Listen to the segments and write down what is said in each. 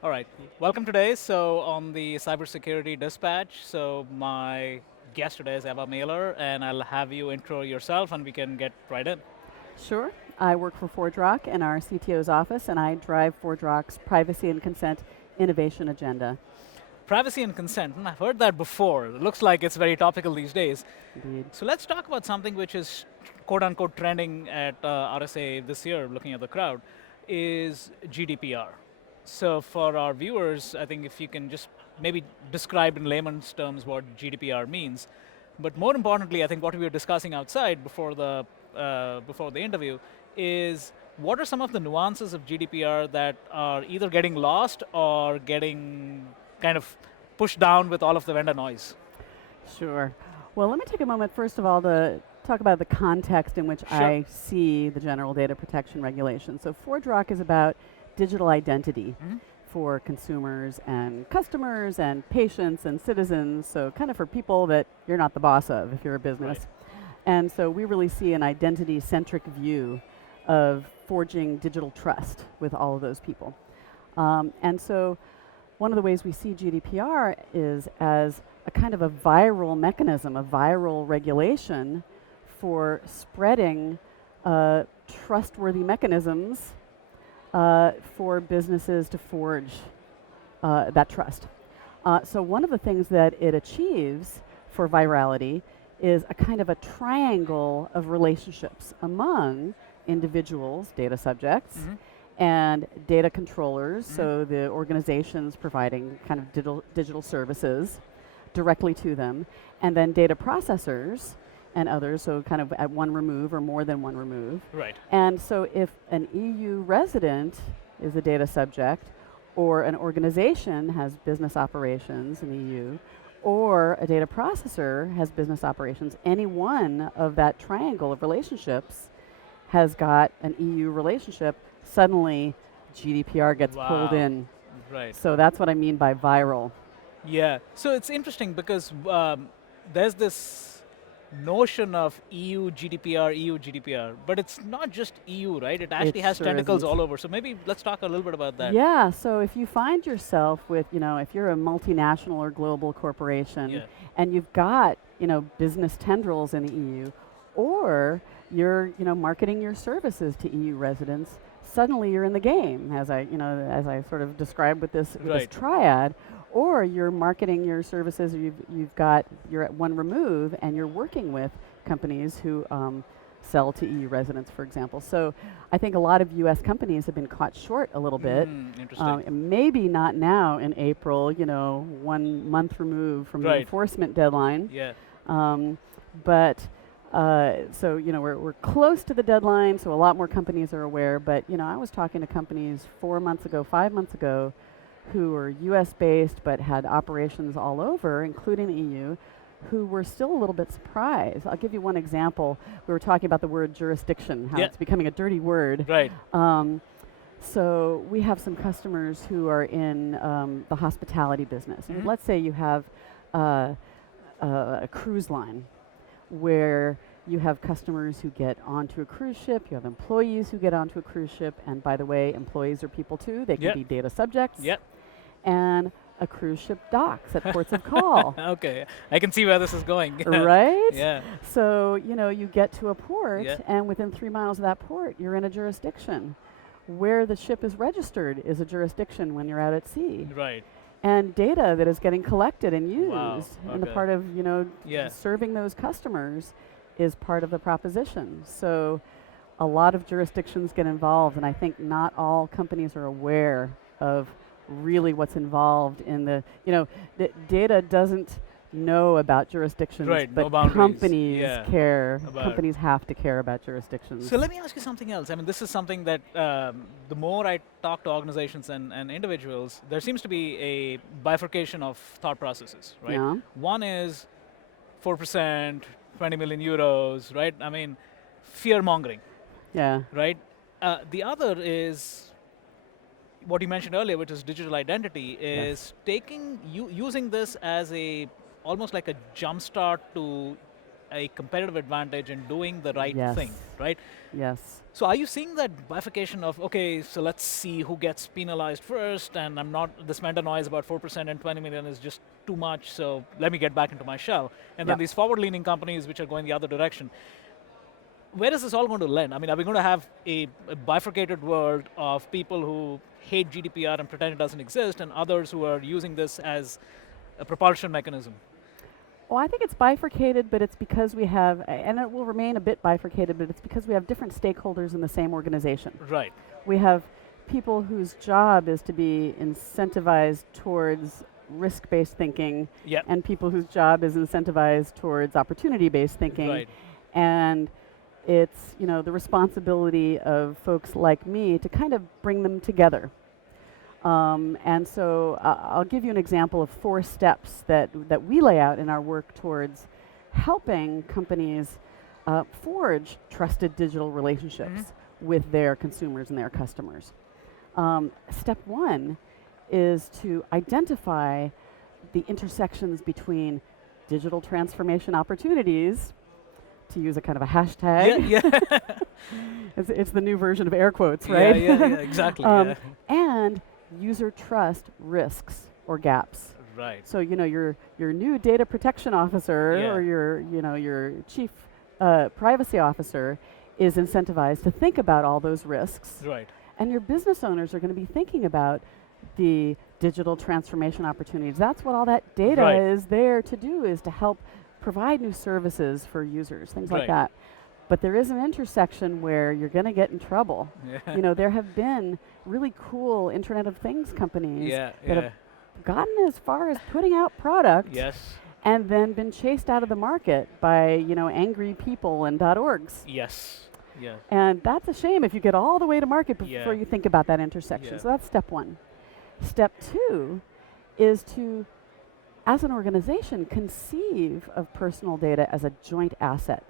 All right, welcome today. So on the cybersecurity dispatch, so my guest today is Eva Mailer, and I'll have you intro yourself, and we can get right in. Sure. I work for ForgeRock in our CTO's office, and I drive ForgeRock's privacy and consent innovation agenda. Privacy and consent. I've heard that before. It looks like it's very topical these days. Indeed. So let's talk about something which is quote unquote trending at RSA this year, looking at the crowd, is GDPR. So for our viewers, I think if you can just maybe describe in layman's terms what GDPR means. But more importantly, I think what we were discussing outside before the interview is what are some of the nuances of GDPR that are either getting lost or getting kind of pushed down with all of the vendor noise? Sure. Well, let me take a moment, first of all, to talk about the context in which Sure. I see the General Data Protection Regulation. So, ForgeRock is about digital identity Mhm. for consumers and customers and patients and citizens, so kind of for people that you're not the boss of if you're a Right. business. And so we really see an identity-centric view of forging digital trust with all of those people. And so one of the ways we see GDPR is as a kind of a viral mechanism, a viral regulation for spreading trustworthy mechanisms for businesses to forge that trust. So one of the things that it achieves for virality is a kind of a triangle of relationships among individuals, data subjects, Mhm. and data controllers, Mhm. so the organizations providing kind of digital services directly to them, and then data processors and others, so kind of at one remove or more than one remove. Right. And so if an EU resident is a data subject, or an organization has business operations in the EU, or a data processor has business operations, any one of that triangle of relationships has got an EU relationship, suddenly GDPR gets pulled Wow. in. Right. So that's what I mean by viral. Yeah. So it's interesting because there's this notion of EU GDPR, but it's not just EU, right? It It actually has sure tentacles isn't. all over. So maybe let's talk a little bit about that. Yeah, so if you find yourself with, if you're a multinational or global corporation Yeah. and you've got, business tendrils in the EU, or you're, marketing your services to EU residents, suddenly you're in the game, as I sort of described with this Right. triad, or you're marketing your services, or you're at one remove and you're working with companies who sell to EU residents, for example. So I think a lot of U.S. companies have been caught short a little bit. Interesting. And maybe not now in April, 1 month removed from the Right. enforcement deadline. Yeah. Um, but so we're close to the deadline, so a lot more companies are aware. But I was talking to companies 4 months ago, 5 months ago, who were U.S. based but had operations all over, including the EU, who were still a little bit surprised. I'll give you one example. We were talking about the word jurisdiction, how Yeah. it's becoming a dirty word. Right. Um, so we have some customers who are in the hospitality business. And Mhm. let's say you have uh, a cruise line where you have customers who get onto a cruise ship, you have employees who get onto a cruise ship, and by the way, employees are people too. They can Yeah. be data subjects. Yeah. And a cruise ship docks at ports of call. Okay. I can see where this is going. Right? Yeah. So, you get to a port, Yeah. and within 3 miles of that port, you're in a jurisdiction. Where the ship is registered is a jurisdiction when you're out at sea. Right. And data that is getting collected and used, Wow. and the Okay. part of, Yeah. serving those customers is part of the proposition. So, a lot of jurisdictions get involved, and I think not all companies are aware of really what's involved in the data doesn't know about jurisdictions, Right. No but boundaries. companies Yeah. care. About. Companies have to care about jurisdictions. So let me ask you something else. I mean, this is something that the more I talk to organizations and individuals, there seems to be a bifurcation of thought processes, right? Yeah. One is 4%, 20 million euros, right? I mean, fear mongering, Yeah. right? The other is what you mentioned earlier, which is digital identity, is Yes. using this as a almost like a jumpstart to a competitive advantage in doing the right Yes. thing, right? Yes. So are you seeing that bifurcation of, okay, so let's see who gets penalized first, and I'm not, this vendor noise about 4% and 20 million is just too much, so let me get back into my shell. And then Yep. these forward-leaning companies which are going the other direction. Where is this all going to land? I mean, are we going to have a bifurcated world of people who hate GDPR and pretend it doesn't exist, and others who are using this as a propulsion mechanism? Well, I think it's bifurcated, but it's because we have, and it will remain a bit bifurcated, but it's because we have different stakeholders in the same organization. Right. We have people whose job is to be incentivized towards risk-based thinking, Yeah. and people whose job is incentivized towards opportunity-based thinking. Right. And it's, the responsibility of folks like me to kind of bring them together. And so I'll give you an example of 4 steps that we lay out in our work towards helping companies forge trusted digital relationships with their consumers and their customers. Step 1 is to identify the intersections between digital transformation opportunities, to use a kind of a hashtag. Yeah. It's the new version of air quotes, right? Yeah, exactly. And user trust risks or gaps. Right. So your new data protection officer or your chief privacy officer is incentivized to think about all those risks. Right. And your business owners are going to be thinking about the digital transformation opportunities. That's what all that data is there to do, is to help provide new services for users, things like that. But there is an intersection where you're going to get in trouble. Yeah. There have been really cool Internet of Things companies that have gotten as far as putting out product and then been chased out of the market by, angry people and .orgs. Yes. Yeah. And that's a shame if you get all the way to market before you think about that intersection. So that's step 1. Step 2 is to, as an organization, conceive of personal data as a joint asset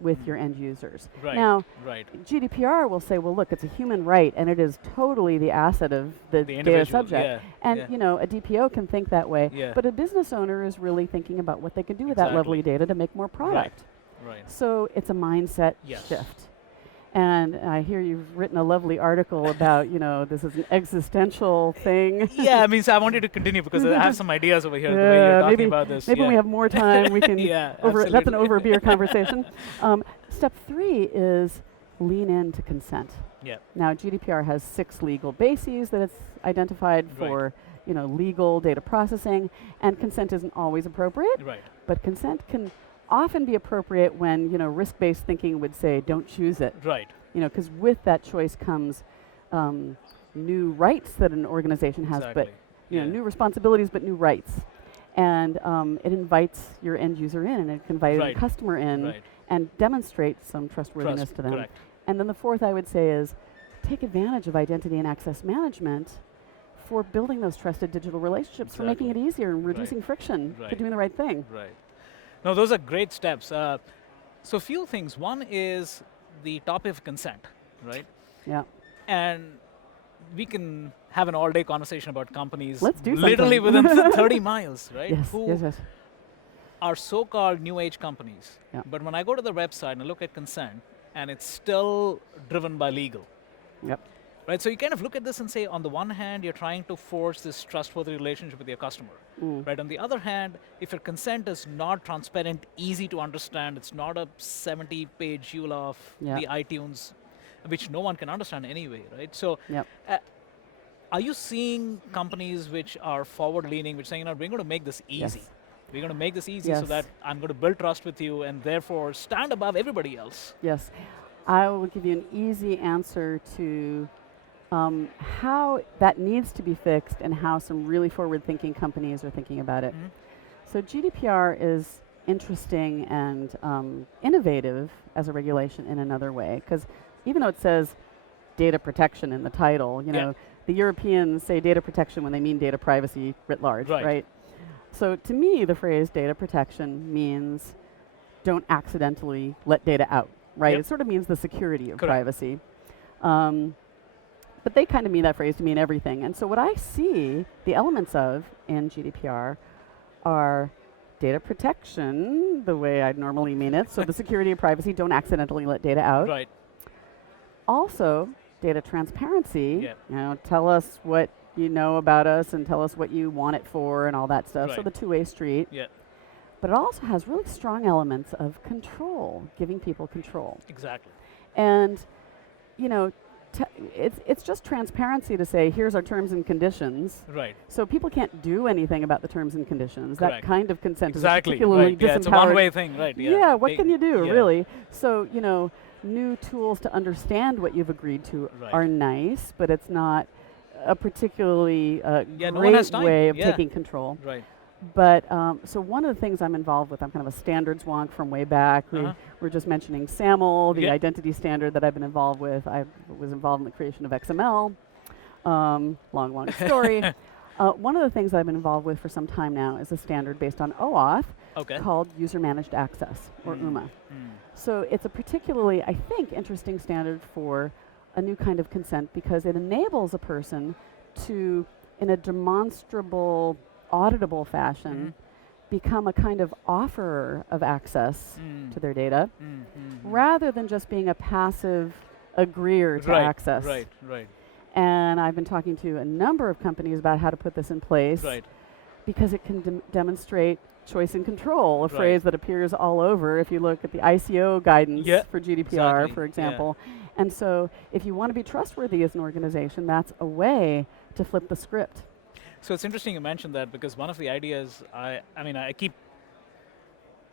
with your end users. Right. Now, GDPR will say, well, look, it's a human right, and it is totally the asset of the data subject. And a DPO can think that way, but a business owner is really thinking about what they can do with that lovely data to make more product. Right. So it's a mindset shift. And I hear you've written a lovely article about, this is an existential thing. Yeah, I mean, so I wanted to continue because I have some ideas over here, the way you're talking about this. Maybe when we have more time, we can, that's an over a beer conversation. Step 3 is lean into consent. Yeah. Now, GDPR has 6 legal bases that it's identified for, legal data processing, and consent isn't always appropriate. Right. But consent can often be appropriate when, risk-based thinking would say, don't choose it. Right. Because with that choice comes new rights that an organization has, but new responsibilities, but new rights. And it invites your end user in, and it can invite the customer in and demonstrate some trustworthiness to them. Correct. And then the 4th, I would say, is take advantage of identity and access management for building those trusted digital relationships, for making it easier and reducing friction, for doing the right thing. Right. No, those are great steps. So a few things. One is the topic of consent, right? Yeah. And we can have an all-day conversation about companies literally within 30 miles, right? Yes, Who are so-called new age companies. Yeah. But when I go to the website and I look at consent, and it's still driven by legal. Yep. Right, so you kind of look at this and say, on the one hand, you're trying to force this trustworthy relationship with your customer. Right, on the other hand, if your consent is not transparent, easy to understand, it's not a 70-page EULA of the iTunes, which no one can understand anyway, right? So, are you seeing companies which are forward-leaning, which are saying, we're going to make this easy. Yes. We're going to make this easy so that I'm going to build trust with you and therefore stand above everybody else. Yes. I will give you an easy answer to how that needs to be fixed and how some really forward-thinking companies are thinking about it. So GDPR is interesting and innovative as a regulation in another way, because even though it says data protection in the title, the Europeans say data protection when they mean data privacy writ large, right? So to me, the phrase data protection means don't accidentally let data out, right? It sort of means the security of privacy. But they kind of mean that phrase to mean everything. And so what I see the elements of in GDPR are data protection, the way I'd normally mean it, so the security and privacy, don't accidentally let data out. Right. Also, data transparency, Yeah. tell us what you know about us and tell us what you want it for and all that stuff. So Right. the two-way street. Yeah. But it also has really strong elements of control, giving people control. Exactly. And, you know, it's just transparency to say, here's our terms and conditions. Right. So people can't do anything about the terms and conditions. Correct. That kind of consent Exactly. is particularly Right. Yeah, it's a disempowered. one-way thing, right? Yeah. Yeah, what can you do, yeah. really? So, new tools to understand what you've agreed to Right. are nice, but it's not a particularly Yeah, no one has great time. way of Yeah. taking control. Right. But so one of the things I'm involved with, I'm kind of a standards wonk from way back. Uh-huh. We're just mentioning SAML, the Yeah. identity standard that I've been involved with. I was involved in the creation of XML. Long story. One of the things I've been involved with for some time now is a standard based on OAuth Okay. called User Managed Access, or UMA. So it's a particularly, I think, interesting standard for a new kind of consent because it enables a person to, in a demonstrable, auditable fashion, become a kind of offerer of access to their data, rather than just being a passive agreeer to access. Right. Right. And I've been talking to a number of companies about how to put this in place Right. because it can demonstrate choice and control, a Right. phrase that appears all over if you look at the ICO guidance Yeah, for GDPR, exactly, for yeah. example. And so if you want to be trustworthy as an organization, that's a way to flip the script. So it's interesting you mentioned that because one of the ideas, I keep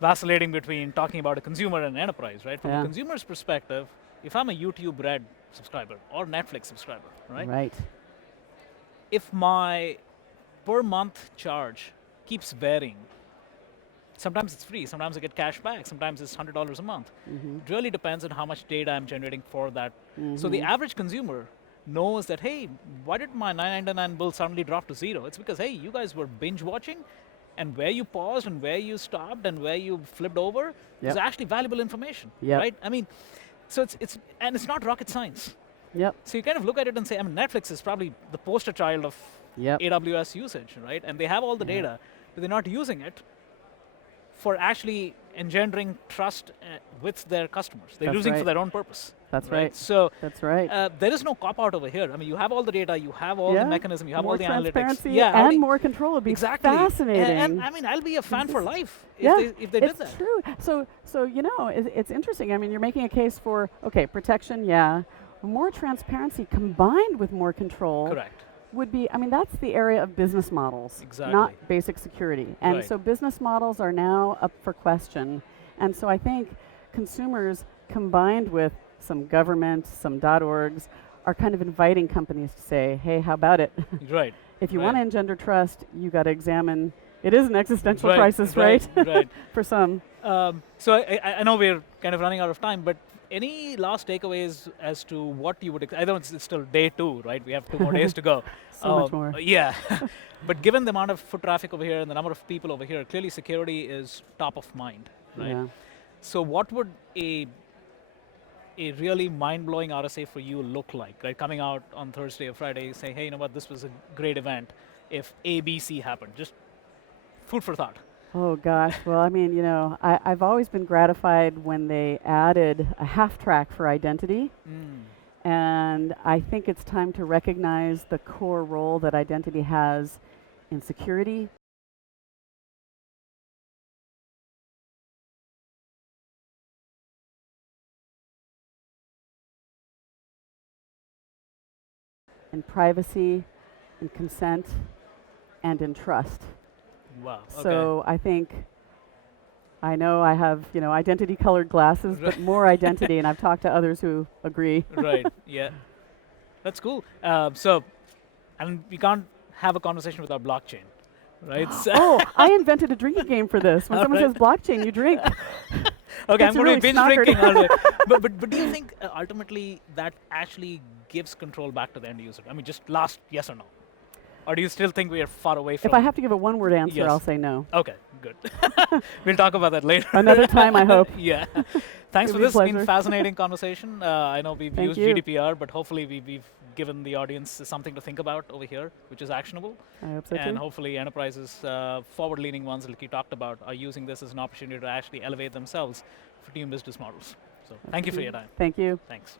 vacillating between talking about a consumer and enterprise, right? From Yeah. a consumer's perspective, if I'm a YouTube Red subscriber or Netflix subscriber, right? Right. If my per month charge keeps varying, sometimes it's free, sometimes I get cash back, sometimes it's $100 a month. It really depends on how much data I'm generating for that. So the average consumer knows that, hey, why did my $9.99 bill suddenly drop to zero? It's because, hey, you guys were binge watching, and where you paused and where you stopped and where you flipped over is actually valuable information, Yep. right? I mean, so it's not rocket science. Yep. So you kind of look at it and say, Netflix is probably the poster child of Yep. AWS usage, right? And they have all the data, but they're not using it for actually engendering trust with their customers. They're That's using it for right. their own purpose. That's right. So That's right. there is no cop out over here. I mean, you have all the data, you have all the mechanism, you have more all the analytics. transparency Yeah, and more control would be exactly. fascinating. And I mean, I'll be a fan for life Yeah, if they did it's that. true. So it's interesting. I mean, you're making a case for, okay, protection, yeah. More transparency combined with more control Correct. would be, I mean, that's the area of business models, Exactly. not basic security. And Right. so business models are now up for question. And so I think consumers combined with some government, some .orgs, are kind of inviting companies to say, hey, how about it? Right. If you Right. want to engender trust, you got to examine, it is an existential Right, crisis, right, right? right. For some. So I know we're kind of running out of time, but any last takeaways as to what you would? I know it's still day 2, right? We have 2 more days to go. So much more. Yeah, but given the amount of foot traffic over here and the number of people over here, clearly security is top of mind, right? Yeah. So what would a really mind-blowing RSA for you look like, right? Coming out on Thursday or Friday, say, hey, you know what, this was a great event. If A, B, C happened, just food for thought. Oh gosh, well, I mean, I've always been gratified when they added a half track for identity. And I think it's time to recognize the core role that identity has in security. In privacy, in consent, and in trust. Wow. Okay. So I know I have, identity colored glasses, but more identity, and I've talked to others who agree. Right. Yeah. That's cool. And we can't have a conversation without blockchain, right? Oh, I invented a drinking game for this. When someone says blockchain, you drink. Okay, That's I'm going really to be binge snockered. drinking all day. But do you think ultimately that actually gives control back to the end user? I mean, just last yes or no? Or do you still think we are far away from If I have to give a one-word answer, Yes. I'll say no. Okay, good. We'll talk about that later. Another time, I hope. Yeah. Thanks for It'll be a this. It's been pleasure. fascinating conversation. I know we've Thank used you. GDPR, but hopefully we've given the audience something to think about over here, which is actionable. I hope so And too. hopefully enterprises, forward-leaning ones like you talked about, are using this as an opportunity to actually elevate themselves for new business models. So That's thank the you for key. your time. Thank you. Thanks.